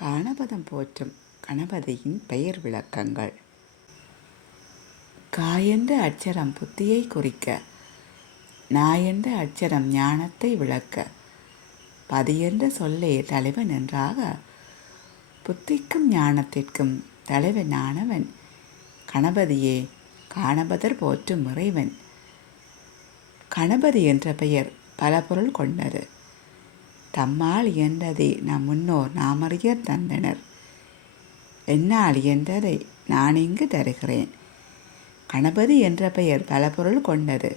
காணபதம் போற்றும் கணபதியின் பெயர் விளக்கங்கள். காயென்ற அட்சரம் புத்தியை குறிக்க நாயென்ற அட்சரம் ஞானத்தை விளக்க பதியென்ற சொல்லே தலைவன் என்றாக புத்திக்கும் ஞானத்திற்கும் தலைவனானவன் கணபதியே காணபதர் போற்றும் இறைவன். கணபதி என்ற பெயர் பல பொருள் கொண்டது. தம்மால் இயன்றதை நம் முன்னோர் நாமறிய தந்தனர். என்னால் இயன்றதை நான் இங்கு தருகிறேன். கணபதி என்ற பெயர் பல பொருள் கொண்டது.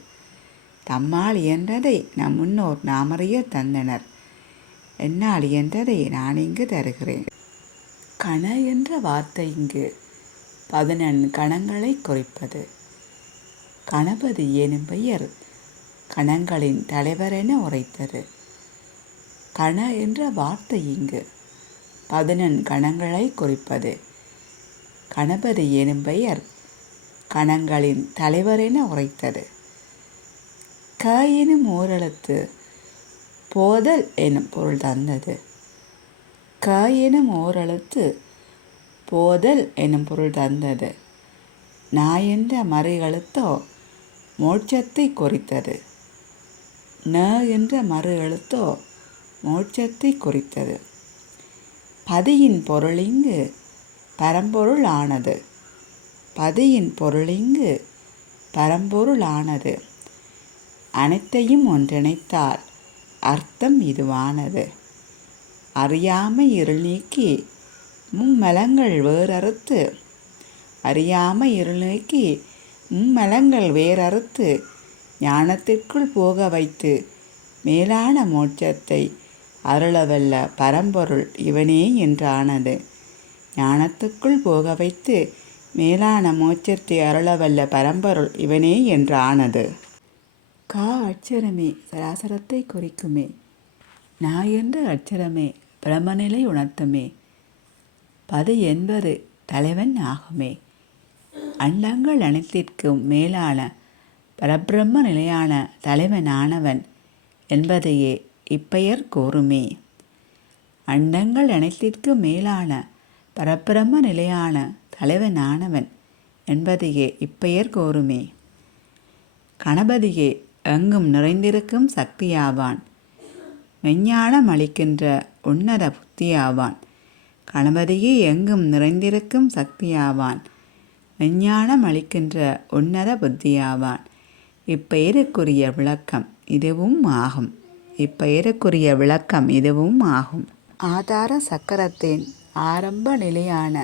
தம்மால் இயன்றதை நம் முன்னோர் நாமறிய தந்தனர். என்னால் இயன்றதை நான் இங்கு தருகிறேன். கண என்ற வார்த்தை இங்கு பதினெண் கணங்களை குறிப்பது. கணபதி எனும் பெயர் கணங்களின் தலைவர் என உரைத்தது. கண என்ற வார்த்தை இங்கு. பதினெண் கணங்களை குறிப்பது. கணபதி எனும் பெயர் கணங்களின் தலைவரென உரைத்தது. க எனும் ஓரெழுத்து போதல் எனும் பொருள் தந்தது. க எனும் ஓரெழுத்து போதல் எனும் பொருள் தந்தது. நான் என்ற மறு எழுத்தோ மோட்சத்தை குறித்தது. ந என்ற மறு எழுத்தோ மோட்சத்தை குறித்தது. பதியின் பொருளிங்கு பரம்பொருள் ஆனது. பதியின் பொருளிங்கு பரம்பொருள் ஆனது. அனைத்தையும் ஒன்றிணைத்தால் அர்த்தம் இதுவானது. அறியாமை இருள் நீக்கி மும்மலங்கள் வேறறுத்து அறியாமை இருள் நீக்கி மும்மலங்கள் வேறறுத்து ஞானத்திற்குள் போக வைத்து மேலான மோட்சத்தை அருளவல்ல பரம்பொருள் இவனே என்றானது. ஞானத்துக்குள் போக வைத்து மேலான மோட்சத்தை அருளவல்ல பரம்பொருள் இவனே என்றானது. கா அட்சரமே சராசரத்தை குறிக்குமே. நா என்ற அட்சரமே பிரமநிலை உணர்த்துமே. பது என்பது தலைவன் ஆகுமே. அண்டங்கள் அனைத்திற்கும் மேலான பரபிரம்ம நிலையான தலைவனானவன் என்பதையே இப்பெயர் கோருமே. அண்டங்கள் அனைத்திற்கும் மேலான பரப்பிரம நிலையான தலைவனானவன் என்பதையே இப்பெயர் கோருமே. கணபதியே எங்கும் நிறைந்திருக்கும் சக்தியாவான். மெஞ்ஞானம் அளிக்கின்ற உன்னத புத்தியாவான். கணபதியே எங்கும் நிறைந்திருக்கும் சக்தியாவான். மெஞ்ஞானம் அளிக்கின்ற உன்னத புத்தியாவான். இப்பெயருக்குரிய விளக்கம் இதுவும் ஆகும். இப்பெயருக்குரிய விளக்கம் இதுவும் ஆகும். ஆதார சக்கரத்தின் ஆரம்ப நிலையான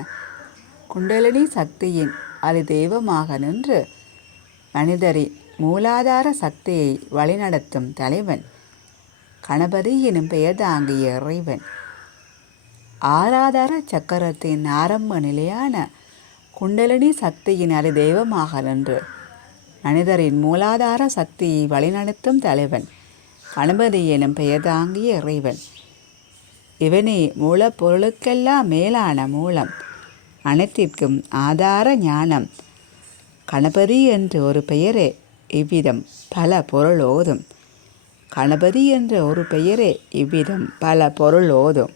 குண்டலினி சக்தியின் அதிதெய்வமாக நின்று மனிதரின் மூலாதார சக்தியை வழிநடத்தும் தலைவன் கணபதி எனும் பெயர் தாங்கிய இறைவன். ஆராதார சக்கரத்தின் ஆரம்ப நிலையான குண்டலினி சக்தியின் அதிதெய்வமாக நின்று மனிதரின் மூலாதார சக்தியை வழிநடத்தும் தலைவன் அனுமதி எனும் பெயர் தாங்கிய இறைவன். இவனே மூலப்பொருளுக்கெல்லாம் மேலான மூலம் அனைத்திற்கும் ஆதார ஞானம். கணபதி என்று ஒரு பெயரே இவ்விதம் பல பொருள் ஓதும் கணபதி என்ற ஒரு பெயரே இவ்விதம் பல பொருள் ஓதும்